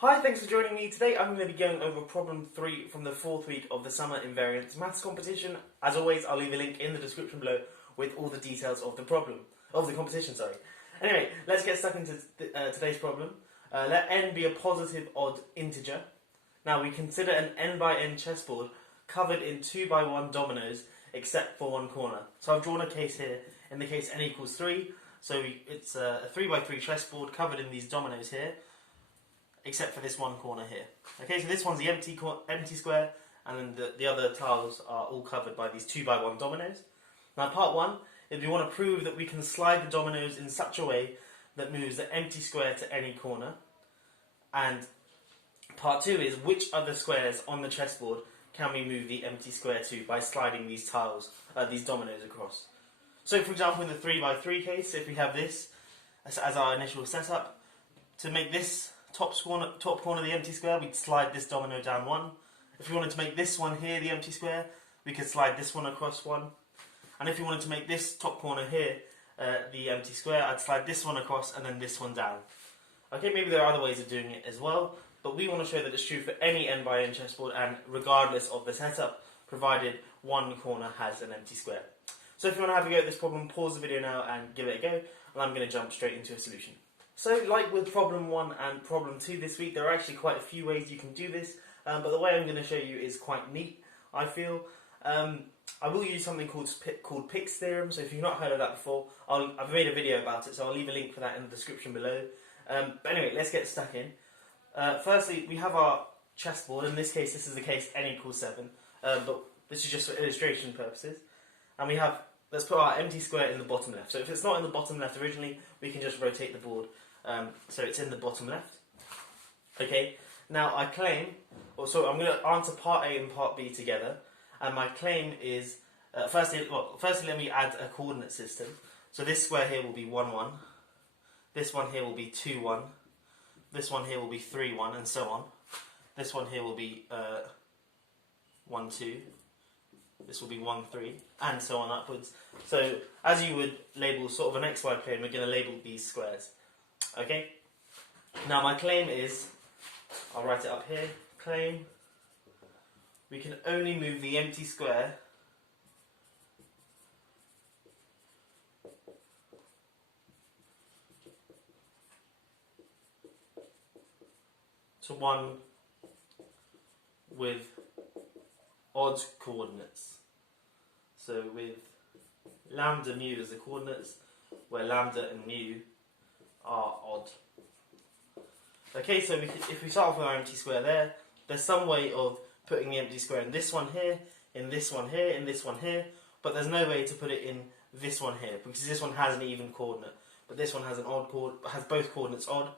Hi, thanks for joining me. Today I'm going to be going over problem 3 from the 4th week of the Summer Invariants Maths competition. As always, I'll leave a link in the description below with all the details of the competition. Anyway, let's get stuck into today's problem. Let n be a positive odd integer. Now we consider an n by n chessboard covered in 2 by 1 dominoes except for one corner. So I've drawn a case here, in the case n equals 3. So it's a 3 by 3 chessboard covered in these dominoes here, except for this one corner here. Okay, so this one's the empty square, and then the other tiles are all covered by these 2 by 1 dominoes. Now part 1 is we want to prove that we can slide the dominoes in such a way that moves the empty square to any corner. And part 2 is which other squares on the chessboard can we move the empty square to by sliding these these dominoes across. So for example, in the 3 by 3 case, if we have this as our initial setup, to make this top corner of the empty square, we'd slide this domino down 1. If we wanted to make this one here the empty square, we could slide this one across 1. And if we wanted to make this top corner here the empty square, I'd slide this one across and then this one down. Okay, maybe there are other ways of doing it as well, but we want to show that it's true for any n by n chessboard and regardless of the setup, provided one corner has an empty square. So if you want to have a go at this problem, pause the video now and give it a go, and I'm going to jump straight into a solution. So, like with problem 1 and problem 2 this week, there are actually quite a few ways you can do this, but the way I'm going to show you is quite neat, I feel. I will use something called Pick's Theorem, so if you've not heard of that before, I've made a video about it, so I'll leave a link for that in the description below. But anyway, let's get stuck in. Firstly, we have our chessboard. In this case, this is the case n equals 7, but this is just for illustration purposes. And we have, let's put our empty square in the bottom left. So if it's not in the bottom left originally, we can just rotate the board so it's in the bottom left. Okay, now I claim, so I'm going to answer part A and part B together, and my claim is, firstly let me add a coordinate system. So this square here will be 1, 1, this one here will be 2, 1, this one here will be 3, 1, and so on. This one here will be 1, 2, this will be 1, 3, and so on upwards. So as you would label sort of an XY plane, we're going to label these squares. Okay? Now my claim is, I'll write it up here, claim, we can only move the empty square to one with odd coordinates. So with lambda mu as the coordinates, where lambda and mu are odd. Okay, so if we start off with our empty square there, there's some way of putting the empty square in this one here, in this one here, in this one here, but there's no way to put it in this one here, because this one has an even coordinate, but this one has an odd has both coordinates odd.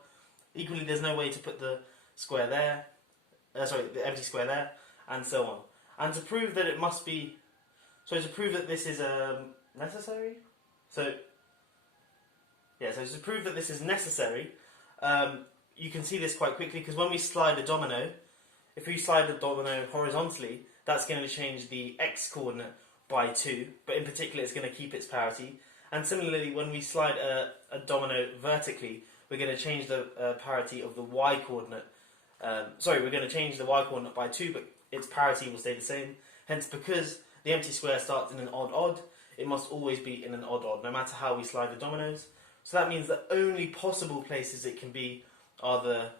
Equally, there's no way to put the square there, the empty square there, and so on. And to prove that it must be, to prove that this is necessary, to prove that this is necessary, you can see this quite quickly, because when we slide a domino, if we slide a domino horizontally, that's going to change the x coordinate by 2, but in particular it's going to keep its parity. And similarly, when we slide a domino vertically, we're going to change the parity of the y coordinate. We're going to change the y coordinate by 2, but its parity will stay the same. Hence, because the empty square starts in an odd-odd, it must always be in an odd-odd, no matter how we slide the dominoes. So that means the only possible places it can be are the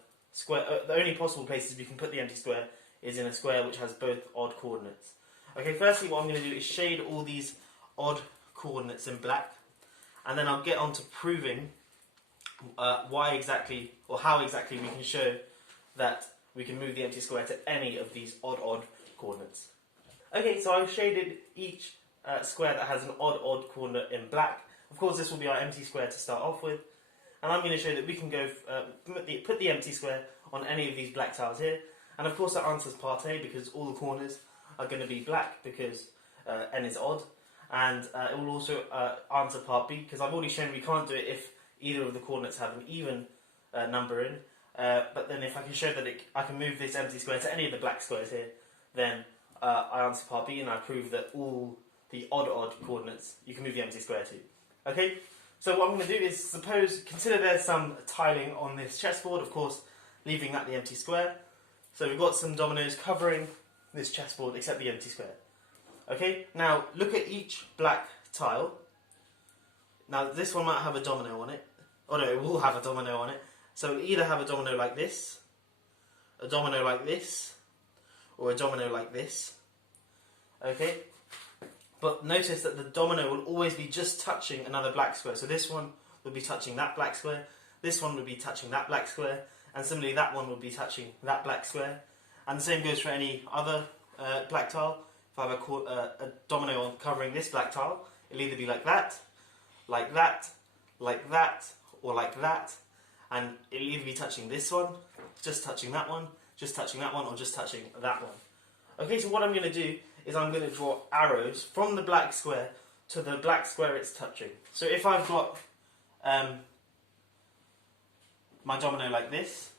only possible places we can put the empty square is in a square which has both odd coordinates. Okay, firstly what I'm going to do is shade all these odd coordinates in black, and then I'll get on to proving how exactly we can show that we can move the empty square to any of these odd coordinates. Okay, so I've shaded each square that has an odd coordinate in black. Of course, this will be our empty square to start off with, and I'm going to show that we can go put the empty square on any of these black tiles here. And of course that answers part A, because all the corners are going to be black because n is odd, and it will also answer part B, because I've already shown we can't do it if either of the coordinates have an even number in. But then if I can show that I can move this empty square to any of the black squares here, then I answer part B and I prove that all the odd coordinates you can move the empty square to. Okay, so what I'm going to do is consider there's some tiling on this chessboard. Of course, leaving that the empty square. So we've got some dominoes covering this chessboard except the empty square. Okay, now look at each black tile. Now this one might have a domino on it. Oh no, it will have a domino on it. So it'll either have a domino like this, a domino like this, or a domino like this. Okay, but notice that the domino will always be just touching another black square. So this one would be touching that black square, this one would be touching that black square, and similarly that one would be touching that black square. And the same goes for any other black tile. If I have a domino on covering this black tile, it'll either be like that, like that, like that, or like that. And it'll either be touching this one, just touching that one, just touching that one, or just touching that one. Okay, so what I'm going to do is I'm going to draw arrows from the black square to the black square it's touching. So if I've got my domino like this,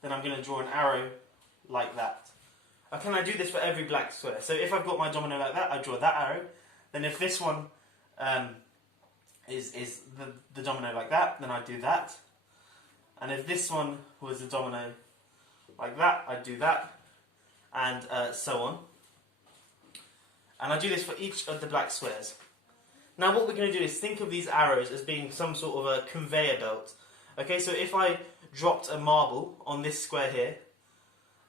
then I'm going to draw an arrow like that. Can I do this for every black square? So if I've got my domino like that, I draw that arrow. Then if this one is the domino like that, then I do that. And if this one was a domino like that, I'd do that, and so on. And I do this for each of the black squares. Now what we're going to do is think of these arrows as being some sort of a conveyor belt. Okay, so if I dropped a marble on this square here,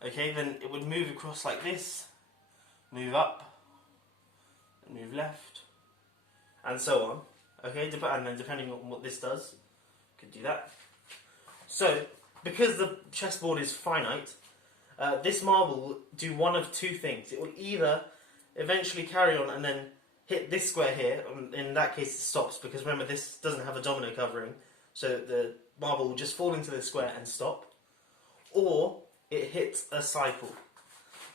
okay, then it would move across like this, move up, move left, and so on. Okay, and then depending on what this does, could do that. So, because the chessboard is finite, this marble will do one of two things. It will either eventually carry on and then hit this square here. In that case it stops, because remember this doesn't have a domino covering, so the marble will just fall into this square and stop. Or it hits a cycle.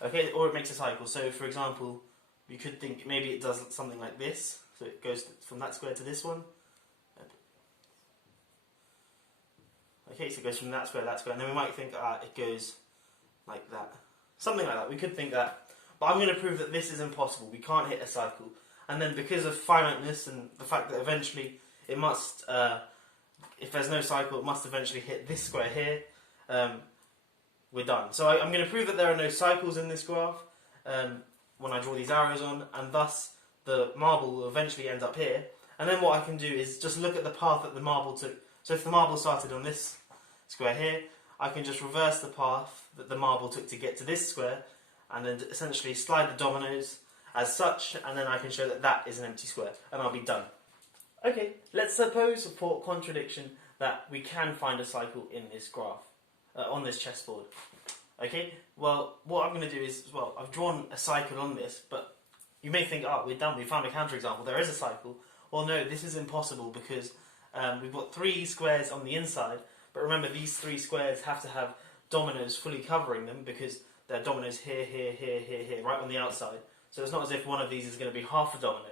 Okay, or it makes a cycle. So for example, you could think maybe it does something like this. So it goes from that square to this one. Okay, so it goes from that square to that square, and then we might think it goes like that. Something like that, we could think that. But I'm going to prove that this is impossible, we can't hit a cycle. And then because of finiteness and the fact that eventually it must, if there's no cycle, it must eventually hit this square here, we're done. So I'm going to prove that there are no cycles in this graph when I draw these arrows on, and thus the marble will eventually end up here. And then what I can do is just look at the path that the marble took. So if the marble started on this square here, I can just reverse the path that the marble took to get to this square, and then essentially slide the dominoes as such, and then I can show that that is an empty square, and I'll be done. Okay, let's suppose for contradiction that we can find a cycle in this graph, on this chessboard. Okay, well, what I'm going to do is, well, I've drawn a cycle on this, but you may think, oh, we're done, we found a counterexample, there is a cycle. Well, no, this is impossible because we've got three squares on the inside, but remember these three squares have to have dominoes fully covering them because there are dominoes here, here, here, here, here, right on the outside. So it's not as if one of these is going to be half a domino.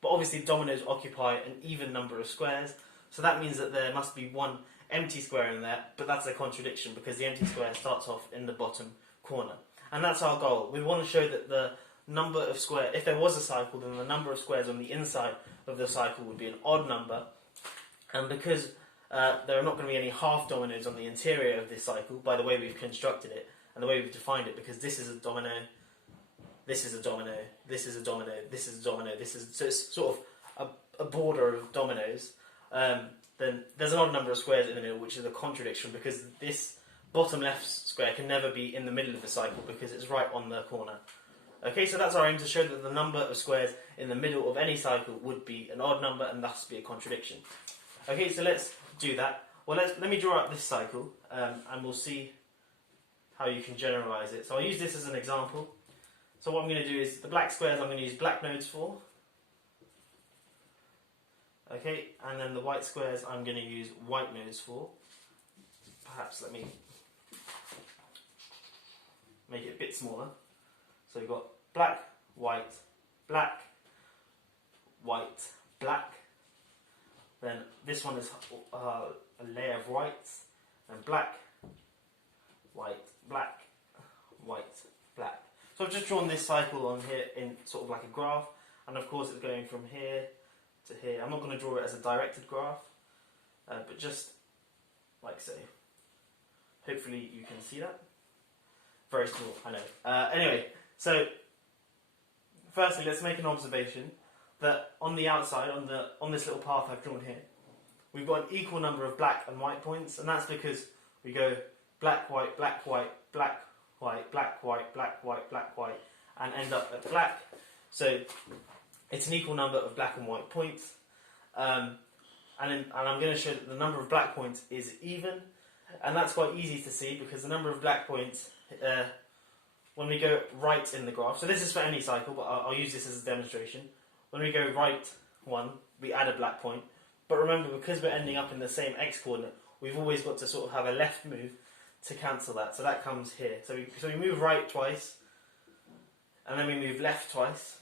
But obviously dominoes occupy an even number of squares, so that means that there must be one empty square in there, but that's a contradiction because the empty square starts off in the bottom corner. And that's our goal. We want to show that the number of squares, if there was a cycle, then the number of squares on the inside of the cycle would be an odd number. And because there are not going to be any half dominoes on the interior of this cycle, by the way we've constructed it, and the way we've defined it, because this is a domino, this is a domino, this is a domino, this is a domino, this is, so it's sort of a border of dominoes, then there's an odd number of squares in the middle, which is a contradiction, because this bottom left square can never be in the middle of the cycle, because it's right on the corner. Okay, so that's our aim, to show that the number of squares in the middle of any cycle would be an odd number, and thus be a contradiction. Okay, so let's do that. Well, let me draw up this cycle, and we'll see how you can generalise it. So I'll use this as an example. So what I'm going to do is, the black squares I'm going to use black nodes for. Okay, and then the white squares I'm going to use white nodes for. Perhaps let me make it a bit smaller. So we've got black, white, black, white, black. Then this one is a layer of whites, and black, white, black, white, black. So I've just drawn this cycle on here in sort of like a graph, and of course it's going from here to here. I'm not going to draw it as a directed graph, but just like so. Hopefully you can see that. Very small, I know. Anyway, so firstly, let's make an observation that on the outside, on this little path I've drawn here, we've got an equal number of black and white points, and that's because we go black, white, black, white, black, white, black, white, black, white, black, white, and end up at black. So it's an equal number of black and white points. And I'm going to show that the number of black points is even, and that's quite easy to see because the number of black points, when we go right in the graph, so this is for any cycle, but I'll use this as a demonstration. When we go right one, we add a black point, but remember, because we're ending up in the same x coordinate, we've always got to sort of have a left move to cancel that, so that comes here. So we move right twice, and then we move left twice,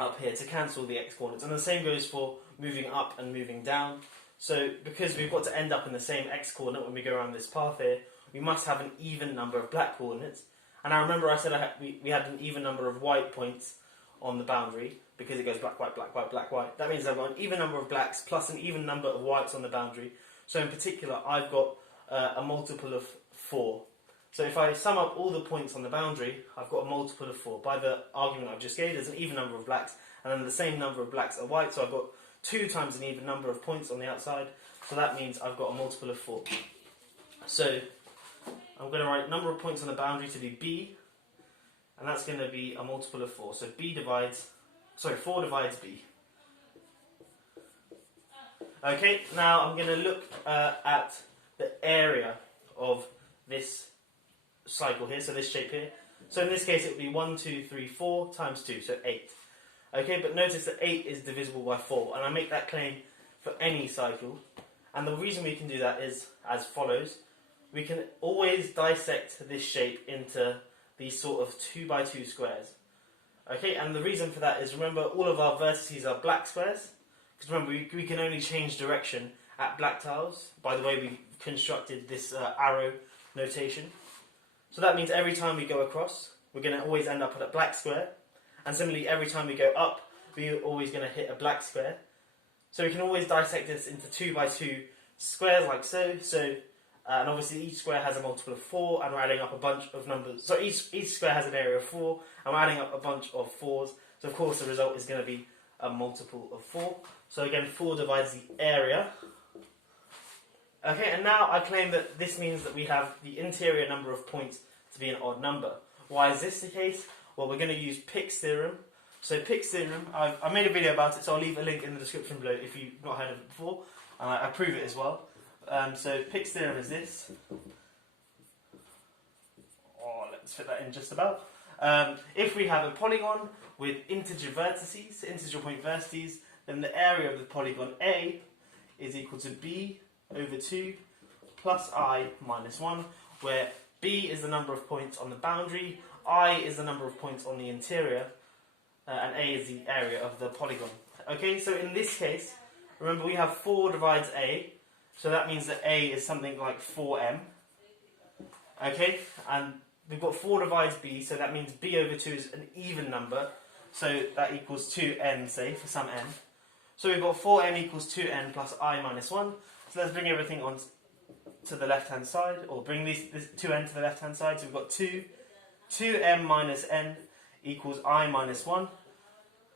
up here to cancel the x coordinates, and the same goes for moving up and moving down. So because we've got to end up in the same x coordinate when we go around this path here, we must have an even number of black coordinates. And I remember I said we had an even number of white points on the boundary because it goes black, white, black, white, black, white. That means I've got an even number of blacks plus an even number of whites on the boundary. So in particular, I've got a multiple of 4. So if I sum up all the points on the boundary, I've got a multiple of 4. By the argument I've just gave, there's an even number of blacks, and then the same number of blacks are white, so I've got 2 times an even number of points on the outside, so that means I've got a multiple of 4. So I'm going to write number of points on the boundary to be b, and that's going to be a multiple of 4. So 4 divides b. Okay, now I'm going to look at the area of this cycle here, so this shape here. So in this case it would be 1, 2, 3, 4 times 2, so 8. Okay, but notice that 8 is divisible by 4, and I make that claim for any cycle. And the reason we can do that is as follows. We can always dissect this shape into these sort of 2 by 2 squares. Okay, and the reason for that is, remember, all of our vertices are black squares. Because remember, we can only change direction at black tiles by the way we constructed this arrow notation. So that means every time we go across, we're going to always end up at a black square. And similarly, every time we go up, we're always going to hit a black square. So we can always dissect this into 2 by 2 squares like so. And obviously each square has a multiple of 4, and we're adding up a bunch of numbers. So each square has an area of 4, and we're adding up a bunch of 4s. So of course the result is going to be a multiple of 4. So again, 4 divides the area. Okay, and now I claim that this means that we have the interior number of points to be an odd number. Why is this the case? Well, we're going to use Pick's theorem. So Pick's theorem, I made a video about it, so I'll leave a link in the description below if you've not heard of it before. And I prove it as well. So Pick's theorem is this. Let's fit that in just about. If we have a polygon with integer vertices, integer point vertices, then the area of the polygon A is equal to b over 2 plus I minus 1, where b is the number of points on the boundary, I is the number of points on the interior, and A is the area of the polygon. Okay, so in this case, remember we have 4 divides A, so that means that A is something like 4m. Okay, and we've got 4 divides B, so that means B over 2 is an even number, so that equals 2n, say, for some n. So we've got 4n equals 2n plus I minus 1, so let's bring everything on to the left-hand side, or bring this 2n to the left-hand side, so we've got 2m minus n equals I minus 1.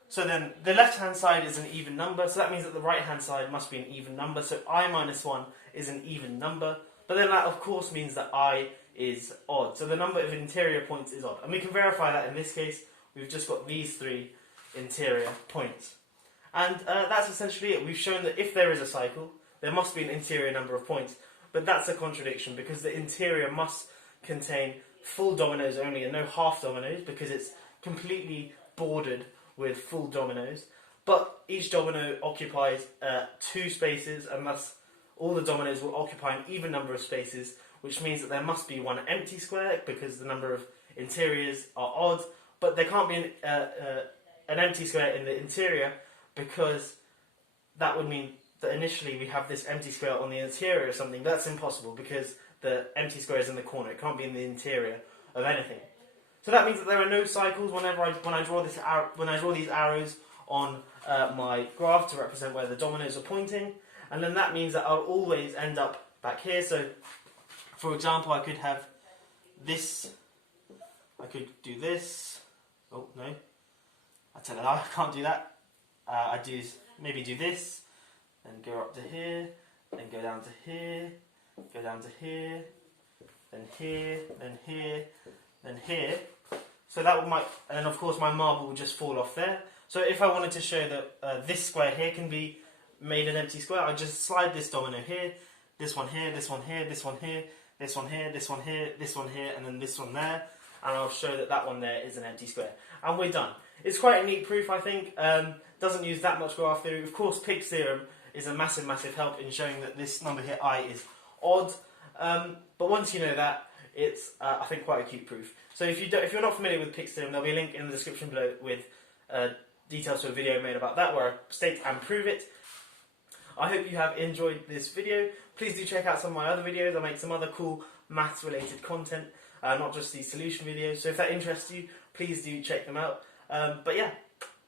So then the left-hand side is an even number, so that means that the right-hand side must be an even number, so I minus 1 is an even number, but then that of course means that I is odd, so the number of interior points is odd. And we can verify that in this case, we've just got these 3 interior points. And that's essentially it. We've shown that if there is a cycle, there must be an interior number of points, but that's a contradiction because the interior must contain full dominoes only and no half dominoes because it's completely bordered with full dominoes. But each domino occupies 2 spaces, and thus all the dominoes will occupy an even number of spaces, which means that there must be one empty square because the number of interiors are odd, but there can't be an empty square in the interior because that would mean that initially we have this empty square on the interior or something. That's impossible because the empty square is in the corner. It can't be in the interior of anything. So that means that there are no cycles when I draw these arrows on my graph to represent where the dominoes are pointing, and then that means that I'll always end up back here. So For example, I could have this, I could do this, oh no, I tell you, I can't do that. I maybe do this, then go up to here, then go down to here, go down to here, then here, then here, then here. So that might, and then of course my marble will just fall off there. So if I wanted to show that this square here can be made an empty square, I just slide this domino here, this one here, this one here, this one here, this one here, this one here, this one here, and then this one there, and I'll show that that one there is an empty square. And we're done. It's quite a neat proof, I think. Doesn't use that much graph theory. Of course, Pick's theorem is a massive, massive help in showing that this number here, I, is odd. But once you know that, it's, I think, quite a cute proof. So if you're not familiar with Pick's theorem, there'll be a link in the description below with details to a video made about that where I state and prove it. I hope you have enjoyed this video. Please do check out some of my other videos. I make some other cool maths related content, not just these solution videos. So if that interests you, please do check them out. But yeah,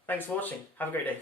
thanks for watching. Have a great day.